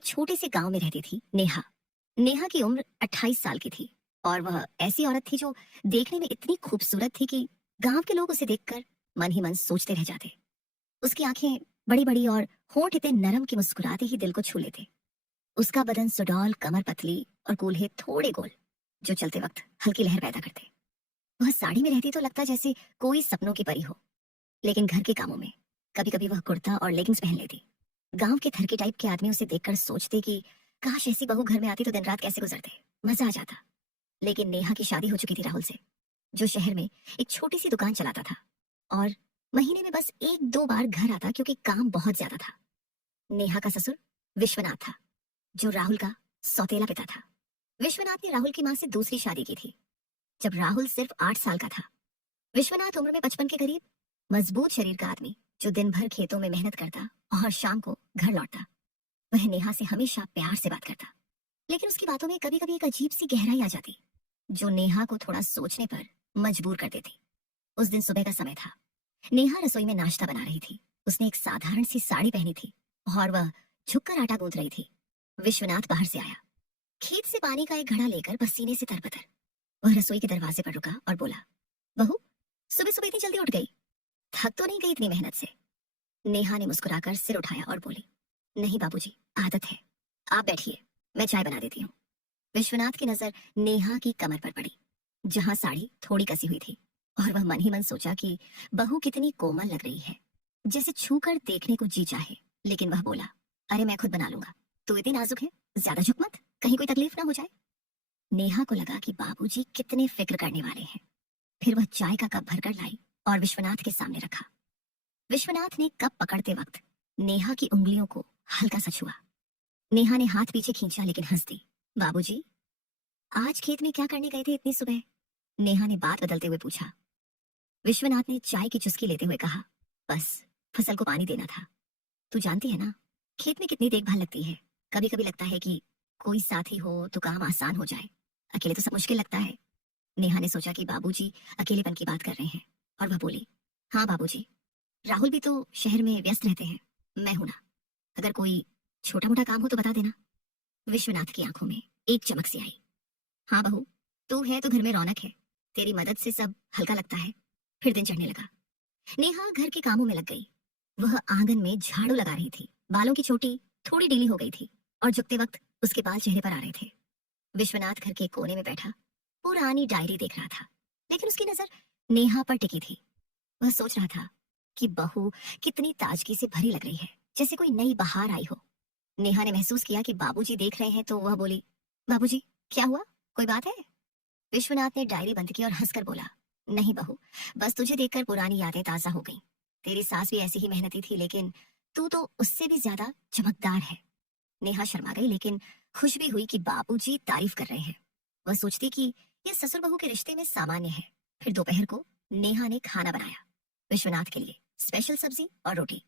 एक छोटे से गांव में रहती थी नेहा। नेहा की उम्र 28 साल की थी और वह ऐसी औरत थी जो देखने में इतनी खूबसूरत थी कि गांव के लोग उसे देखकर मन ही मन सोचते रह जाते। उसकी आंखें बड़ी बड़ी और होंठ इतने नरम कि मुस्कुराते ही दिल को छू लेते। उसका बदन सुडौल, कमर पतली और कूल्हे थोड़े गोल, जो चलते वक्त हल्की लहर पैदा करते। वह साड़ी में रहती तो लगता जैसे कोई सपनों की परी हो, लेकिन घर के कामों में कभी कभी वह कुर्ता और लेगिंग्स पहन लेती। गांव के थरके टाइप के आदमी उसे देखकर सोचते कि काश ऐसी बहू घर में आती तो दिन रात कैसे गुजरते, मजा आ जाता। लेकिन नेहा की शादी हो चुकी थी राहुल से, जो शहर में एक छोटी सी दुकान चलाता था और महीने में बस एक दो बार घर आता क्योंकि काम बहुत ज्यादा था। नेहा का ससुर विश्वनाथ था, जो राहुल का सौतेला पिता था। विश्वनाथ ने राहुल की मां से दूसरी शादी की थी जब राहुल सिर्फ 8 साल का था। विश्वनाथ उम्र में 55 के करीब, मजबूत शरीर का आदमी जो दिन भर खेतों में मेहनत करता और शाम को घर लौटता। वह नेहा से हमेशा प्यार से बात करता, लेकिन उसकी बातों में कभी कभी एक अजीब सी गहराई आ जाती जो नेहा को थोड़ा सोचने पर मजबूर कर देती। उस दिन सुबह का समय था। नेहा रसोई में नाश्ता बना रही थी। उसने एक साधारण सी साड़ी पहनी थी और वह झुककर आटा गूंथ रही थी। विश्वनाथ बाहर से आया, खेत से पानी का एक घड़ा लेकर पसीने से तरबतर। वह रसोई के दरवाजे पर रुका और बोला, बहू, सुबह सुबह इतनी जल्दी उठ गई, थक तो नहीं गई इतनी मेहनत से? नेहा ने मुस्कुराकर सिर उठाया और बोली, नहीं बाबूजी, आदत है। आप बैठिए, मैं चाय बना देती हूँ। विश्वनाथ की नजर नेहा की कमर पर पड़ी, जहां साड़ी थोड़ी कसी हुई थी, और वह मन ही मन सोचा कि बहू कितनी कोमल लग रही है, जैसे छूकर देखने को जी चाहे। लेकिन वह बोला, अरे मैं खुद बना लूंगा, तू इतनी नाजुक है, ज्यादा झुक मत, कहीं कोई तकलीफ ना हो जाए। नेहा को लगा कि बाबूजी कितने फिक्र करने वाले हैं। फिर वह चाय का कप भरकर लाई और विश्वनाथ के सामने रखा। विश्वनाथ ने कप पकड़ते वक्त नेहा की उंगलियों को हल्का सा छुआ। नेहा ने हाथ पीछे खींचा लेकिन हंस दी। बाबूजी, आज खेत में क्या करने गए थे इतनी सुबह? नेहा ने बात बदलते हुए पूछा। विश्वनाथ ने चाय की चुस्की लेते हुए कहा, बस फसल को पानी देना था। तू जानती है ना, खेत में कितनी देखभाल लगती है। कभी कभी लगता है कि कोई साथी हो तो काम आसान हो जाए, अकेले तो सब मुश्किल लगता है। नेहा ने सोचा कि बाबूजी अकेलेपन की बात कर रहे हैं और वह बोली, हाँ बाबूजी, राहुल भी तो शहर में व्यस्त रहते हैं, मैं हूं ना, अगर कोई छोटा मोटा काम हो तो बता देना। विश्वनाथ की आंखों में एक चमक सी आई। हाँ बहू, तू है तो घर में रौनक है, तेरी मदद से सब हल्का लगता है। फिर दिन चढ़ने लगा। नेहा घर के कामों में लग गई। वह आंगन में झाड़ू लगा रही थी। बालों की चोटी थोड़ी ढीली हो गई थी और झुकते वक्त उसके बाल चेहरे पर आ रहे थे। विश्वनाथ घर के कोने में बैठा पुरानी डायरी देख रहा था, लेकिन उसकी नजर नेहा पर टिकी थी। वह सोच रहा था कि बहू कितनी ताजगी से भरी लग रही है, जैसे कोई नई बहार आई हो। नेहा ने महसूस किया कि बाबूजी देख रहे हैं तो वह बोली, बाबूजी क्या हुआ, कोई बात है? विश्वनाथ ने डायरी बंद की और हंसकर बोला, नहीं बहू, बस तुझे देखकर पुरानी यादें ताजा हो गईं। तेरी सास भी ऐसी ही मेहनती थी, लेकिन तू तो उससे भी ज्यादा चमकदार है। नेहा शर्मा गई, लेकिन खुश भी हुई कि बाबूजी तारीफ कर रहे हैं। वह सोचती कि यह ससुर बहू के रिश्ते में सामान्य है। फिर दोपहर को नेहा ने खाना बनाया। विश्वनाथ के लिए स्पेशल सब्जी और रोटी,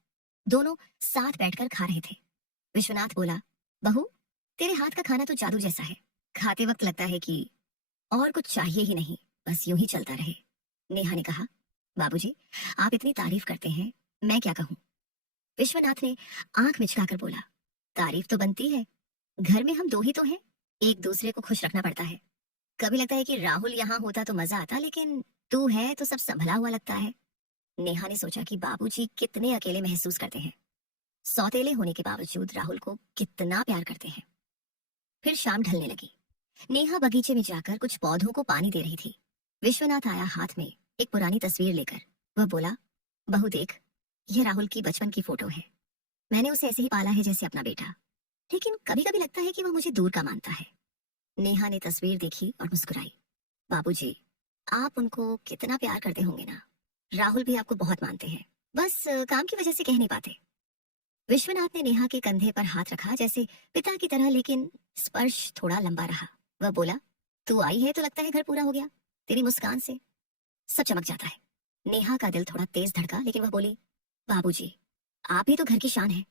दोनों साथ बैठकर खा रहे थे। विश्वनाथ बोला, बहू, तेरे हाथ का खाना तो जादू जैसा है। खाते वक्त लगता है कि और कुछ चाहिए ही नहीं, बस यूं ही चलता रहे। नेहा ने कहा, बाबूजी, आप इतनी तारीफ करते हैं, मैं क्या कहूँ? विश्वनाथ ने आंख मिचकाकर बोला, तारीफ तो बनती है, घर में हम दो ही तो हैं, एक दूसरे को खुश रखना पड़ता है। कभी लगता है कि राहुल यहाँ होता तो मजा आता, लेकिन तू है तो सब संभला हुआ लगता है। नेहा ने सोचा कि बाबूजी कितने अकेले महसूस करते हैं, सौतेले होने के बावजूद राहुल को कितना प्यार करते हैं। फिर शाम ढलने लगी। नेहा बगीचे में जाकर कुछ पौधों को पानी दे रही थी। विश्वनाथ आया हाथ में एक पुरानी तस्वीर लेकर। वह बोला, बहू देख, यह राहुल की बचपन की फोटो है। मैंने उसे ऐसे ही पाला है जैसे अपना बेटा, लेकिन कभी कभी लगता है कि वह मुझे दूर का मानता है। नेहा ने तस्वीर देखी और मुस्कुराई। बाबूजी, आप उनको कितना प्यार करते होंगे ना। राहुल भी आपको बहुत मानते हैं, बस काम की वजह से कह नहीं पाते। विश्वनाथ ने नेहा के कंधे पर हाथ रखा, जैसे पिता की तरह, लेकिन स्पर्श थोड़ा लंबा रहा। वह बोला, तू आई है तो लगता है घर पूरा हो गया, तेरी मुस्कान से सब चमक जाता है। नेहा का दिल थोड़ा तेज धड़का, लेकिन वह बोली, बाबूजी, आप ही तो घर की शान है।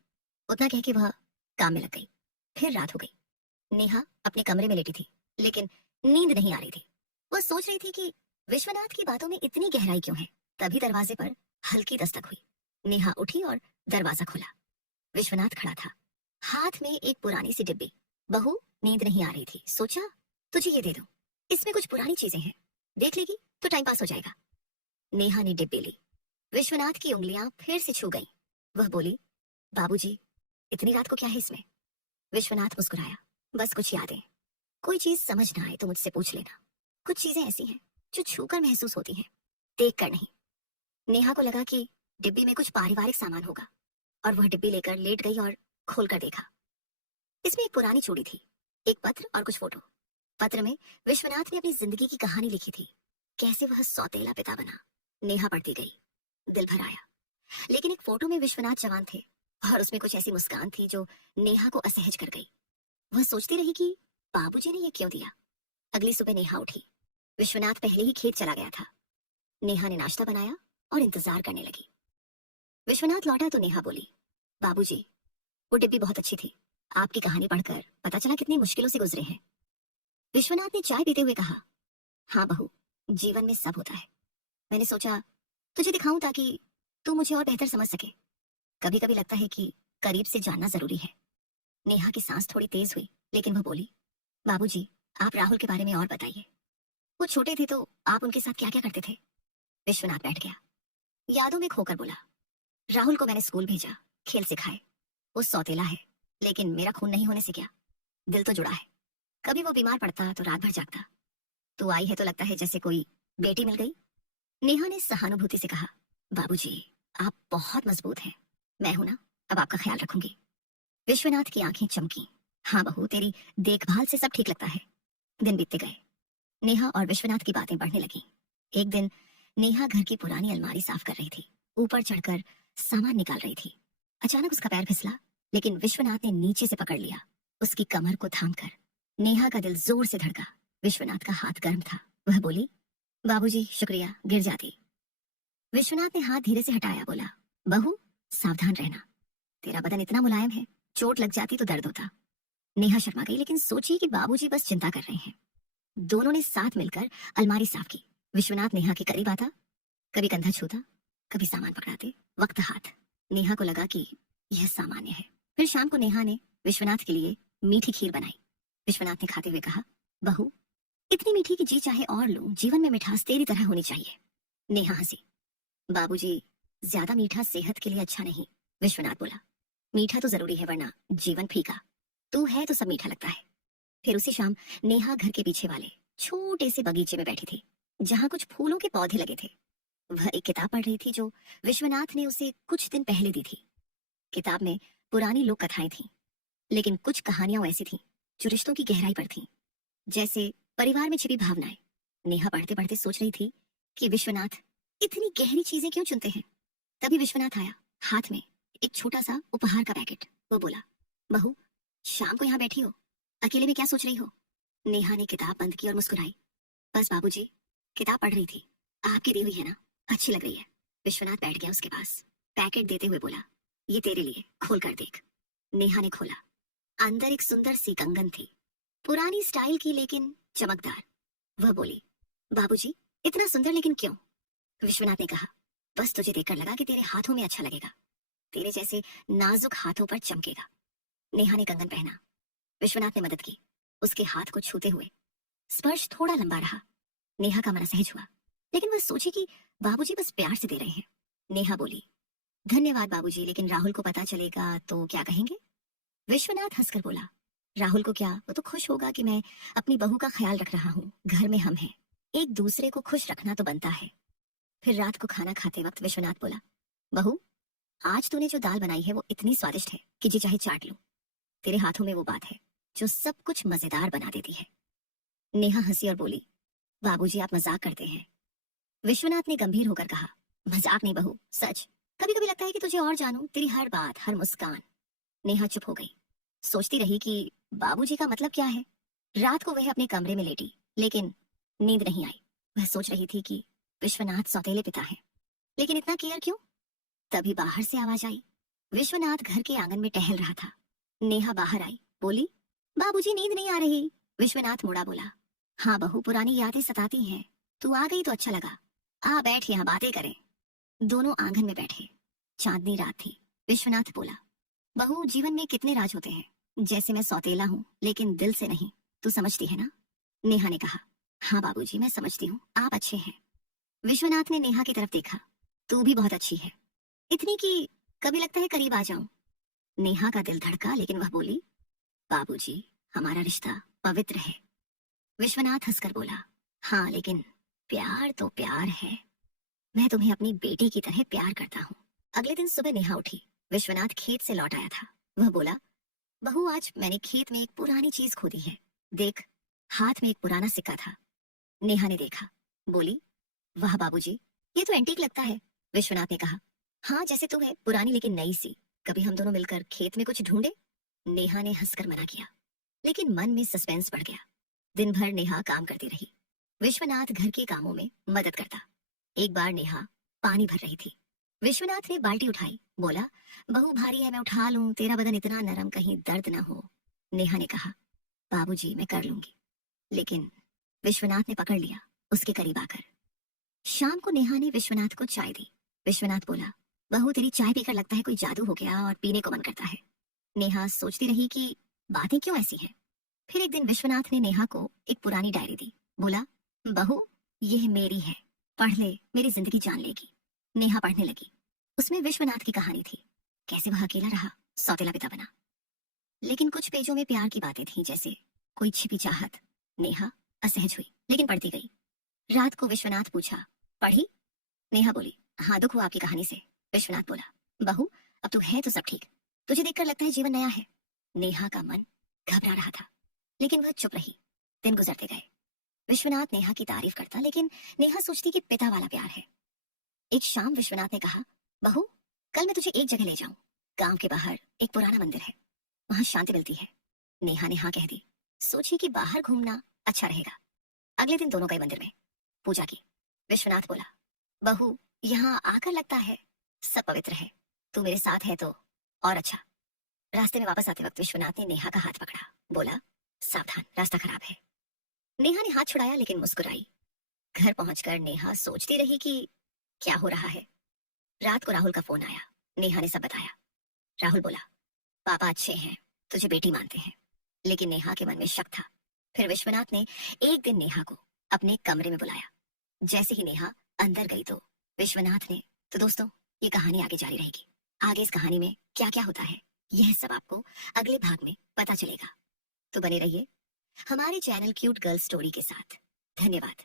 उतना कह के वह काम में लग गई। फिर रात हो गई। नेहा अपने कमरे में लेटी थी, लेकिन नींद नहीं आ रही थी। वह सोच रही थी कि विश्वनाथ की बातों में इतनी गहराई क्यों है। तभी दरवाजे पर हल्की दस्तक हुई। नेहा उठी और दरवाजा खोला। विश्वनाथ खड़ा था। हाथ में एक पुरानी सी डिब्बी। बहू नींद नहीं आ रही थी, सोचा तुझे ये दे दूं, इसमें कुछ पुरानी चीजें हैं, देख लेगी तो टाइम पास हो जाएगा। नेहा ने डिब्बी ली। विश्वनाथ की उंगलियां फिर से छू गईं। वह बोली, बाबूजी, इतनी रात को क्या है इसमें? विश्वनाथ मुस्कुराया, बस कुछ यादें। कोई चीज समझ ना आए तो मुझसे पूछ लेना। कुछ चीजें ऐसी हैं जो छूकर महसूस होती हैं, देख कर नहीं। नेहा को लगा कि डिब्बी में कुछ पारिवारिक सामान होगा और वह डिब्बी लेकर लेट गई और खोलकर देखा। इसमें एक पुरानी चूड़ी थी, एक पत्र और कुछ फोटो। पत्र में विश्वनाथ ने अपनी जिंदगी की कहानी लिखी थी, कैसे वह सौतेला पिता बना। नेहा पढ़ती गई, दिल भर आया। लेकिन एक फोटो में विश्वनाथ जवान थे और उसमें कुछ ऐसी मुस्कान थी जो नेहा को असहज कर गई। वह सोचती रही कि बाबूजी ने ये क्यों दिया। अगली सुबह नेहा उठी। विश्वनाथ पहले ही खेत चला गया था। नेहा ने नाश्ता बनाया और इंतजार करने लगी। विश्वनाथ लौटा तो नेहा बोली, बाबूजी, वो डिब्बी बहुत अच्छी थी। आपकी कहानी पढ़कर पता चला कितनी मुश्किलों से गुजरे हैं। विश्वनाथ ने चाय पीते हुए कहा, हाँ बहू, जीवन में सब होता है। मैंने सोचा तुझे दिखाऊं ताकि तू मुझे और बेहतर समझ सके। कभी कभी लगता है कि करीब से जानना जरूरी है। नेहा की सांस थोड़ी तेज हुई, लेकिन वह बोली, बाबूजी, आप राहुल के बारे में और बताइए। वो छोटे थे तो आप उनके साथ क्या क्या करते थे? विश्वनाथ बैठ गया, यादों में खोकर बोला, राहुल को मैंने स्कूल भेजा, खेल सिखाए। वो सौतेला है, लेकिन मेरा खून नहीं होने से क्या, दिल तो जुड़ा है। कभी वो बीमार पड़ता तो रात भर जागता। तू आई है तो लगता है जैसे कोई बेटी मिल गई। नेहा ने सहानुभूति से कहा, बाबूजी, आप बहुत मजबूत हैं। मैं हूं ना, अब आपका ख्याल रखूंगी। विश्वनाथ की आंखें चमकी। हाँ बहू, तेरी देखभाल से सब ठीक लगता है। दिन बीतते गए। नेहा और विश्वनाथ की बातें बढ़ने लगी। एक दिन नेहा घर की पुरानी अलमारी साफ कर रही थी, ऊपर चढ़कर सामान निकाल रही थी। अचानक उसका पैर फिसला, लेकिन विश्वनाथ ने नीचे से पकड़ लिया, उसकी कमर को थामकर। नेहा का दिल जोर से धड़का। विश्वनाथ का हाथ गर्म था। वह बोली, बाबूजी शुक्रिया, गिर जाती। विश्वनाथ ने हाथ धीरे से हटाया, बोला, बहू सावधान रहना, तेरा बदन इतना मुलायम है, चोट लग जाती तो दर्द होता। नेहा शर्मा गई, लेकिन सोची कि बाबूजी बस चिंता कर रहे हैं। दोनों ने साथ मिलकर अलमारी साफ की। विश्वनाथ नेहा के करीब आता, कभी कंधा छूता, कभी सामान पकड़ाते, वक्त हाथ। नेहा को लगा कि यह सामान्य है। फिर शाम को नेहा ने विश्वनाथ के लिए मीठी खीर बनाई। विश्वनाथ ने खाते हुए कहा, बहू, इतनी मीठी कि जी चाहे और लूं, जीवन में मिठास तेरी तरह होनी चाहिए। नेहा हंसी, बाबूजी, ज्यादा मीठा सेहत के लिए अच्छा नहीं। विश्वनाथ बोला, मीठा तो जरूरी है, वरना जीवन फीका। तू है तो सब मीठा लगता है। फिर उसी शाम नेहा घर के पीछे वाले छोटे से बगीचे में बैठी थी, जहां कुछ फूलों के पौधे लगे थे। वह एक किताब पढ़ रही थी जो विश्वनाथ ने उसे कुछ दिन पहले दी थी। किताब में पुरानी लोक कथाएं थीं, लेकिन कुछ कहानियां ऐसी थीं जो रिश्तों की गहराई पर थीं, जैसे परिवार में छिपी भावनाएं। नेहा पढ़ते पढ़ते सोच रही थी कि विश्वनाथ इतनी गहरी चीजें क्यों चुनते हैं। तभी विश्वनाथ आया, हाथ में एक छोटा सा उपहार का पैकेट। वो बोला, बहू, शाम को यहाँ बैठी हो, अकेले में क्या सोच रही हो? नेहा ने किताब बंद की और मुस्कुराई, बस बाबूजी, किताब पढ़ रही थी। आपकी दी हुई है ना, अच्छी लग रही है। विश्वनाथ बैठ गया उसके पास, पैकेट देते हुए बोला, ये तेरे लिए, खोल कर देख। नेहा ने खोला। अंदर एक सुंदर सी कंगन थी, पुरानी स्टाइल की लेकिन चमकदार। वह बोली, बाबूजी, इतना सुंदर लेकिन क्यों? विश्वनाथ ने कहा, बस तुझे देखकर लगा कि तेरे हाथों में अच्छा लगेगा, तेरे जैसे नाजुक हाथों पर चमकेगा। नेहा ने कंगन पहना। विश्वनाथ ने मदद की, उसके हाथ को छूते हुए। स्पर्श थोड़ा लंबा रहा। नेहा का मन असहज हुआ, लेकिन वह सोची कि बाबूजी बस प्यार से दे रहे हैं। नेहा बोली, धन्यवाद बाबूजी, लेकिन राहुल को पता चलेगा तो क्या कहेंगे? विश्वनाथ हंसकर बोला, राहुल को क्या, वो तो खुश होगा कि मैं अपनी बहू का ख्याल रख रहा हूँ। घर में हम हैं, एक दूसरे को खुश रखना तो बनता है। फिर रात को खाना खाते वक्त विश्वनाथ बोला, बहू, आज तूने जो दाल बनाई है वो इतनी स्वादिष्ट है कि जी चाहे चाट लूं। तेरे हाथों में वो बात है जो सब कुछ मजेदार बना देती है। नेहा हंसी और बोली, बाबूजी आप मजाक करते हैं। विश्वनाथ ने गंभीर होकर कहा, मजाक नहीं बहू, सच। कभी कभी लगता है कि तुझे और जानूं, तेरी हर बात, हर मुस्कान। नेहा चुप हो गई, सोचती रही कि बाबूजी का मतलब क्या है। रात को वह अपने कमरे में लेटी, लेकिन नींद नहीं आई। वह सोच रही थी कि विश्वनाथ सौतेले पिता है, लेकिन इतना केयर क्यों? तभी बाहर से आवाज आई। विश्वनाथ घर के आंगन में टहल रहा था। नेहा बाहर आई, बोली, बाबूजी नींद नहीं आ रही। विश्वनाथ मुड़ा, बोला, हाँ बहू, पुरानी यादें सताती हैं। तू आ गई तो अच्छा लगा, आ बैठ, यहाँ बातें करें। दोनों आंगन में बैठे। चांदनी रात थी। विश्वनाथ बोला, बहू, जीवन में कितने राज होते हैं। जैसे मैं सौतेला हूँ लेकिन दिल से नहीं। तू समझती है ना? नेहा ने कहा। हाँ बाबूजी, मैं समझती हूँ, आप अच्छे हैं। विश्वनाथ ने नेहा की तरफ देखा। तू भी बहुत अच्छी है, इतनी कि कभी लगता है करीब आ जाऊं। नेहा का दिल धड़का लेकिन वह बोली, बाबूजी, हमारा रिश्ता पवित्र है। विश्वनाथ हंसकर बोला, हाँ लेकिन प्यार तो प्यार है। मैं तुम्हें अपनी बेटी की तरह प्यार करता हूँ। अगले दिन सुबह नेहा उठी। विश्वनाथ खेत से लौट आया था। वह बोला, बहू, आज मैंने खेत में एक पुरानी चीज खोदी है। देख, हाथ में एक पुराना सिक्का था। नेहा ने देखा, बोली, वाह बाबूजी, ये तो एंटीक लगता है। विश्वनाथ ने कहा, हाँ जैसे तू है, पुरानी लेकिन नई सी। कभी हम दोनों मिलकर खेत में कुछ ढूंढे। नेहा ने हंसकर मना किया, लेकिन मन में सस्पेंस बढ़ गया। दिन भर नेहा काम करती रही। विश्वनाथ घर के कामों में मदद करता। एक बार नेहा पानी भर रही थी। विश्वनाथ ने बाल्टी उठाई, बोला, बहू भारी है, मैं उठा लूं, तेरा बदन इतना नरम, कहीं दर्द ना हो। नेहा ने कहा, बाबूजी, मैं कर लूंगी। लेकिन विश्वनाथ ने पकड़ लिया, उसके करीब आकर। शाम को नेहा ने विश्वनाथ को चाय दी। विश्वनाथ बोला, बहू, तेरी चाय पीकर लगता है कोई जादू हो गया और पीने को मन करता है। नेहा सोचती रही कि बातें क्यों ऐसी हैं। फिर एक दिन विश्वनाथ ने नेहा को एक पुरानी डायरी दी। बोला, बहू, यह मेरी है, पढ़ ले, मेरी जिंदगी जान लेगी। नेहा पढ़ने लगी। उसमें विश्वनाथ की कहानी थी, कैसे वह अकेला रहा, सौतेला पिता बना। लेकिन कुछ पेजों में प्यार की बातें थीं, जैसे कोई छिपी चाहत। नेहा असहज हुई लेकिन पढ़ती गई। रात को विश्वनाथ पूछा, पढ़ी? नेहा बोली, हाँ, दुख हुआ आपकी कहानी से। विश्वनाथ बोला, बहू, अब तू है तो सब ठीक। तुझे देखकर लगता है जीवन नया है। नेहा का मन घबरा रहा था, लेकिन वह चुप रही। दिन गुजरते गए। विश्वनाथ नेहा की तारीफ करता, लेकिन नेहा सोचती कि पिता वाला प्यार है। एक शाम विश्वनाथ ने कहा, बहू, कल मैं तुझे एक जगह ले जाऊं। गांव के बाहर एक पुराना मंदिर है, वहां शांति मिलती है। नेहा ने हाँ कह दी। सोची कि बाहर घूमना अच्छा रहेगा। अगले दिन दोनों गए मंदिर में, पूजा की। विश्वनाथ बोला, बहू, यहाँ आकर लगता है सब पवित्र है। तू मेरे साथ है तो और अच्छा। रास्ते में वापस आते वक्त विश्वनाथ ने नेहा का हाथ पकड़ा। बोला, सावधान, रास्ता खराब है। नेहा ने हाथ छुड़ाया लेकिन मुस्कुराई। घर पहुंचकर नेहा सोचती रही कि क्या हो रहा है। रात को राहुल का फोन आया। नेहा ने सब बताया। राहुल बोला, पापा अच्छे हैं, तुझे बेटी मानते हैं। लेकिन नेहा के मन में शक था। फिर विश्वनाथ ने एक दिन नेहा को अपने कमरे में बुलाया। जैसे ही नेहा अंदर गई तो विश्वनाथ ने, तो दोस्तों, ये कहानी आगे जारी रहेगी। आगे इस कहानी में क्या क्या होता है, यह सब आपको अगले भाग में पता चलेगा। तो बने रहिए हमारे चैनल क्यूट गर्ल स्टोरी के साथ। धन्यवाद।